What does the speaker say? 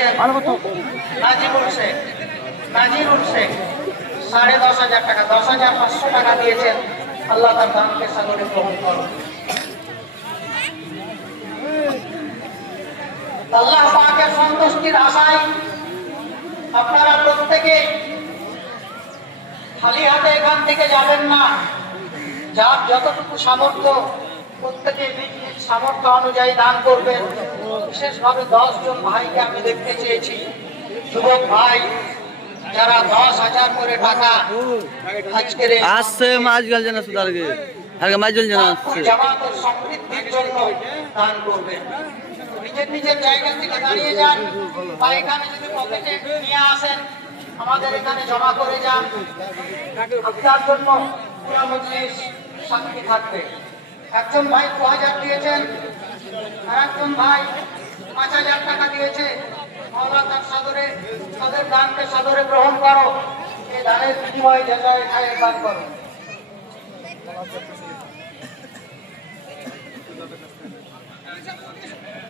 দিয়েছেন নাজিরুল শেখ 10,500 টাকা, 10,500 টাকা দিয়েছেন। আল্লাহ তার দানকে সাগরে গ্রহণ করুন। আল্লাহ পাকের সন্তুষ্টির আশায় আপনারা প্রত্যেকে খালি হাতে এখান থেকে যাবেন না। যার যতটুকু সামর্থ্য প্রত্যেকে নিজ নিজ সামর্থ্য অনুযায়ী দান করবেন। বিশেষভাবে 10 জন ভাইকে আমি দেখতে চেয়েছি, যুবক ভাই যারা 10,000 করে টাকা আজকের আসছে মাছ গেল জানা সুদারকে আর মাছ গেল জানা জামাতের সমৃদ্ধির জন্য দান করবেন। নিজের নিজের জায়গা থেকে দাঁড়িয়ে যান বা এখানে যদি পকেটে নিয়ে আসেন আমাদের এখানে জমা করে যান। আপনার জন্য পুরো মজলিস সাক্ষী থাকবে। একজন ভাই 2,000 দিয়েছেন, আর একজন ভাই 5,000 টাকা দিয়েছে। মাওলা তার সাদরে তাদের দানকে সাদরে গ্রহণ করো। এই দানের বিনিময়ে জায়গায় দান করো।